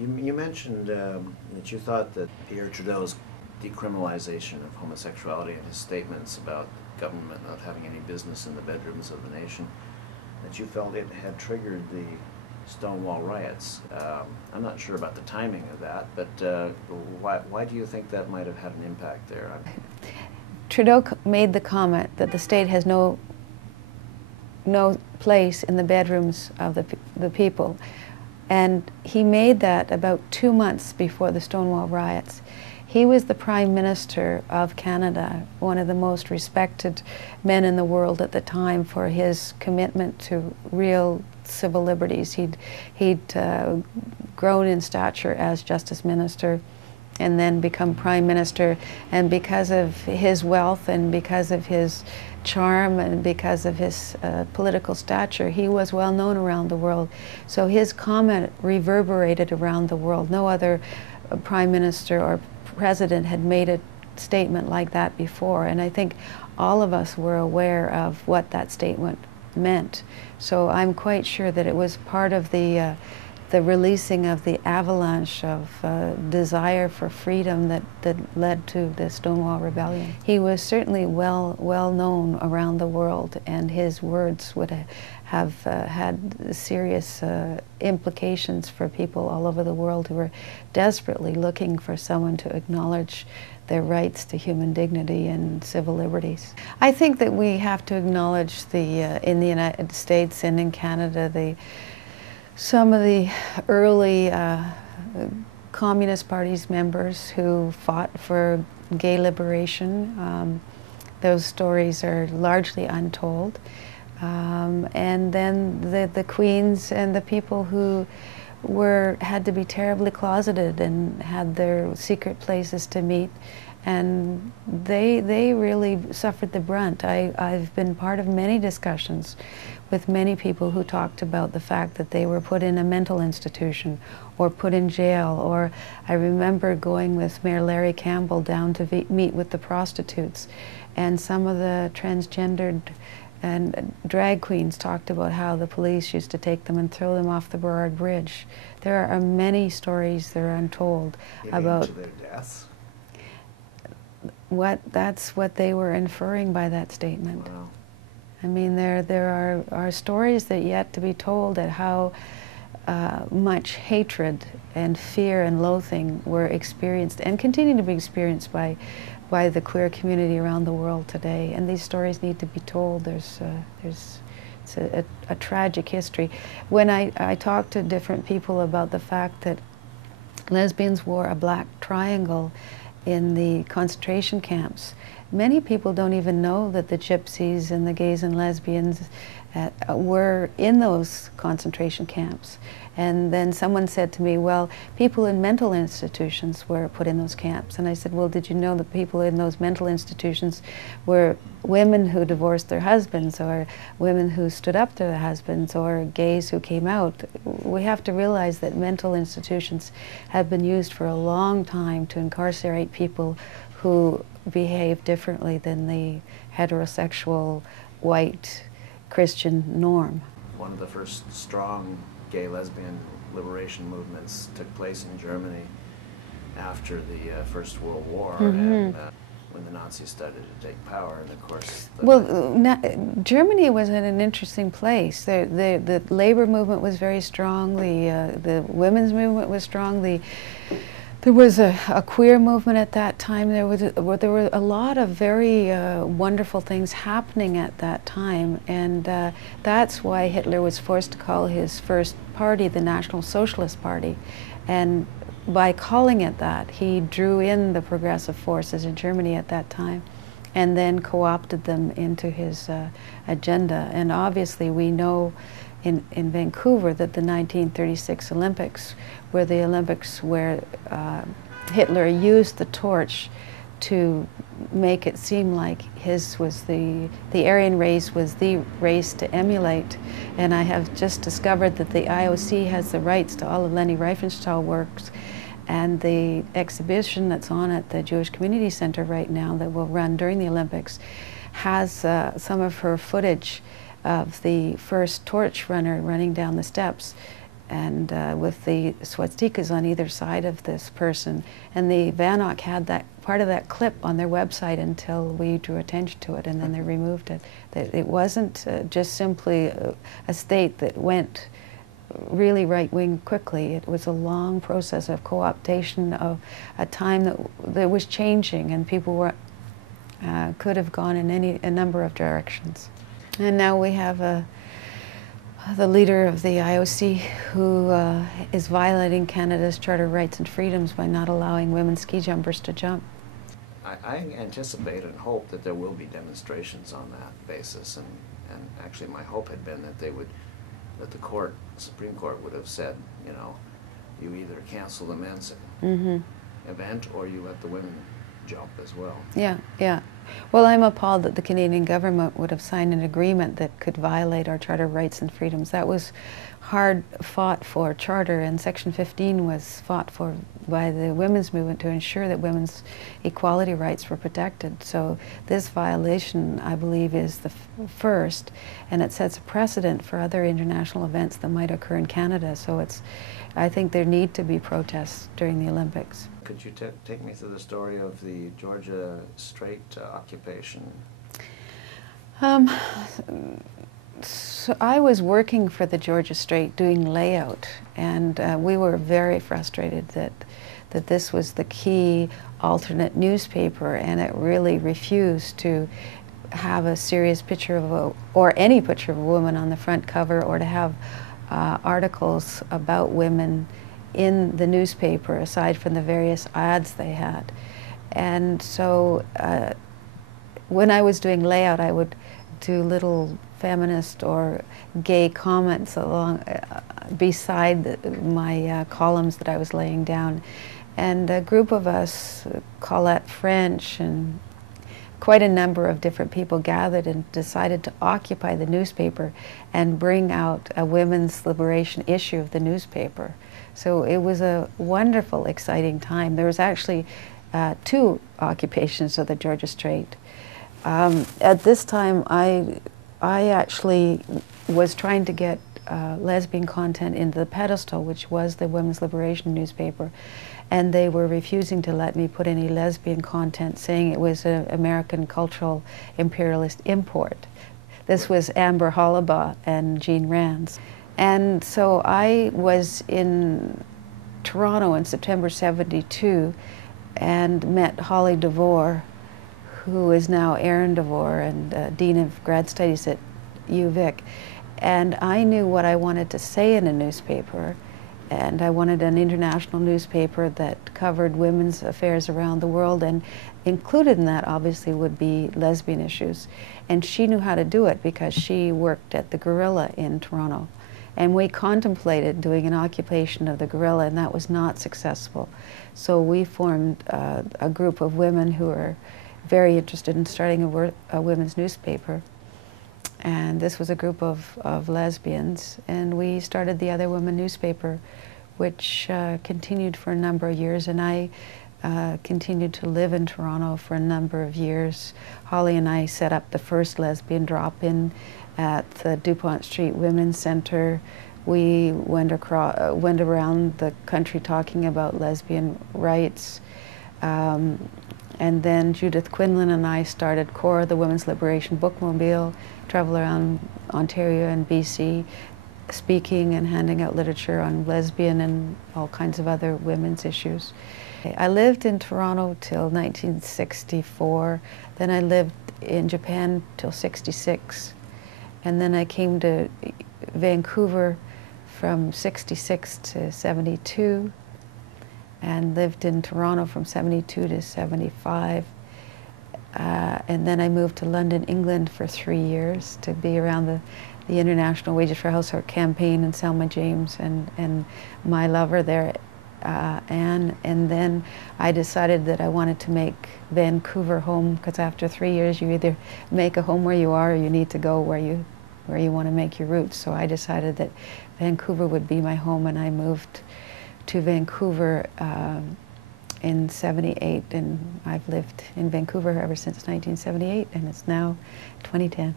You mentioned that you thought that Pierre Trudeau's decriminalization of homosexuality and his statements about government not having any business in the bedrooms of the nation, that you felt it had triggered the Stonewall riots. I'm not sure about the timing of that, but why do you think that might have had an impact there? Trudeau made the comment that the state has no place in the bedrooms of the people. And he made that about 2 months before the Stonewall riots. He was the Prime Minister of Canada, one of the most respected men in the world at the time for his commitment to real civil liberties. He'd grown in stature as Justice Minister and then become Prime Minister, and because of his wealth and because of his charm and because of his political stature, he was well known around the world. So his comment reverberated around the world. No other Prime Minister or President had made a statement like that before, and I think all of us were aware of what that statement meant. So I'm quite sure that it was part of the releasing of the avalanche of desire for freedom that led to the Stonewall Rebellion. He was certainly well known around the world, and his words would have had serious implications for people all over the world who were desperately looking for someone to acknowledge their rights to human dignity and civil liberties. I think that we have to acknowledge in the United States and in Canada some of the early Communist Party's members who fought for gay liberation. Those stories are largely untold. And then the queens and the people who had to be terribly closeted and had their secret places to meet, and they really suffered the brunt. I've been part of many discussions with many people who talked about the fact that they were put in a mental institution or put in jail, or I remember going with Mayor Larry Campbell down to meet with the prostitutes, and some of the transgendered and drag queens talked about how the police used to take them and throw them off the Burrard Bridge. There are many stories that are untold about to their deaths. That's what they were inferring by that statement. Wow. I mean, there are stories that yet to be told at how much hatred and fear and loathing were experienced and continue to be experienced by the queer community around the world today. And these stories need to be told. It's a tragic history. When I talk to different people about the fact that lesbians wore a black triangle in the concentration camps, many people don't even know that the gypsies and the gays and lesbians were in those concentration camps. And then someone said to me, well, people in mental institutions were put in those camps. And I said, well, did you know that people in those mental institutions were women who divorced their husbands, or women who stood up to their husbands, or gays who came out? We have to realize that mental institutions have been used for a long time to incarcerate people who behave differently than the heterosexual white Christian norm. One of the first strong gay lesbian liberation movements took place in Germany after the First World War, and when the Nazis started to take power, and of course... Germany was in an interesting place. The labor movement was very strong, the women's movement was strong, there was a queer movement at that time. There were a lot of very wonderful things happening at that time, and that's why Hitler was forced to call his first party the National Socialist Party. And by calling it that, he drew in the progressive forces in Germany at that time and then co-opted them into his agenda. And obviously we know in Vancouver that the 1936 Olympics were the Olympics where Hitler used the torch to make it seem like his was the Aryan race was the race to emulate. And I have just discovered that the IOC has the rights to all of Leni Riefenstahl's works, and the exhibition that's on at the Jewish Community Center right now that will run during the Olympics has some of her footage of the first torch runner running down the steps. and with the swastikas on either side of this person. And the VANOC had that part of that clip on their website until we drew attention to it, and then they removed it. That it wasn't just simply a state that went really right-wing quickly. It was a long process of co-optation of a time that was changing, and people were could have gone in a number of directions. And now we have the leader of the IOC who is violating Canada's Charter of Rights and Freedoms by not allowing women ski jumpers to jump. I anticipate and hope that there will be demonstrations on that basis, and actually my hope had been that that the Supreme Court would have said, you know, you either cancel the men's event or you let the women jump as well. Yeah, yeah. Well, I'm appalled that the Canadian government would have signed an agreement that could violate our Charter of Rights and Freedoms. That was hard fought for charter, and Section 15 was fought for by the women's movement to ensure that women's equality rights were protected. So this violation, I believe, is the first, and it sets a precedent for other international events that might occur in Canada. So I think there need to be protests during the Olympics. Could you take me through the story of the Georgia Strait occupation? So I was working for the Georgia Strait doing layout, and we were very frustrated that this was the key alternate newspaper, and it really refused to have a serious picture of or any picture of a woman on the front cover, or to have articles about women in the newspaper aside from the various ads they had. And so when I was doing layout, I would do little feminist or gay comments along beside my columns that I was laying down. And a group of us, Colette French and quite a number of different people, gathered and decided to occupy the newspaper and bring out a women's liberation issue of the newspaper. So it was a wonderful, exciting time. There was actually 2 occupations of the Georgia Strait. At this time, I actually was trying to get lesbian content into the Pedestal, which was the women's liberation newspaper, and they were refusing to let me put any lesbian content, saying it was an American cultural imperialist import. This was Amber Hollabaugh and Jean Rands. And so I was in Toronto in September '72 and met Holly DeVore, who is now Erin DeVore and Dean of Grad Studies at UVic. And I knew what I wanted to say in a newspaper, and I wanted an international newspaper that covered women's affairs around the world, and included in that obviously would be lesbian issues. And she knew how to do it because she worked at the Gorilla in Toronto. And we contemplated doing an occupation of the Gorilla, and that was not successful. So we formed a group of women who were very interested in starting a women's newspaper. And this was a group of lesbians, and we started the Other Women newspaper, which continued for a number of years, and I continued to live in Toronto for a number of years. Holly and I set up the first lesbian drop-in at the DuPont Street Women's Center. We went around the country talking about lesbian rights. And then Judith Quinlan and I started CORE, the Women's Liberation Bookmobile, travel around Ontario and BC, speaking and handing out literature on lesbian and all kinds of other women's issues. I lived in Toronto till 1964, then I lived in Japan till '66, and then I came to Vancouver from '66 to '72, and lived in Toronto from '72 to '75. And then I moved to London, England for 3 years to be around the International Wages for Housework campaign and Selma James and my lover there, Anne. And then I decided that I wanted to make Vancouver home, because after 3 years you either make a home where you are or you need to go where you want to make your roots. So I decided that Vancouver would be my home, and I moved to Vancouver in '78, and I've lived in Vancouver ever since 1978, and it's now 2010.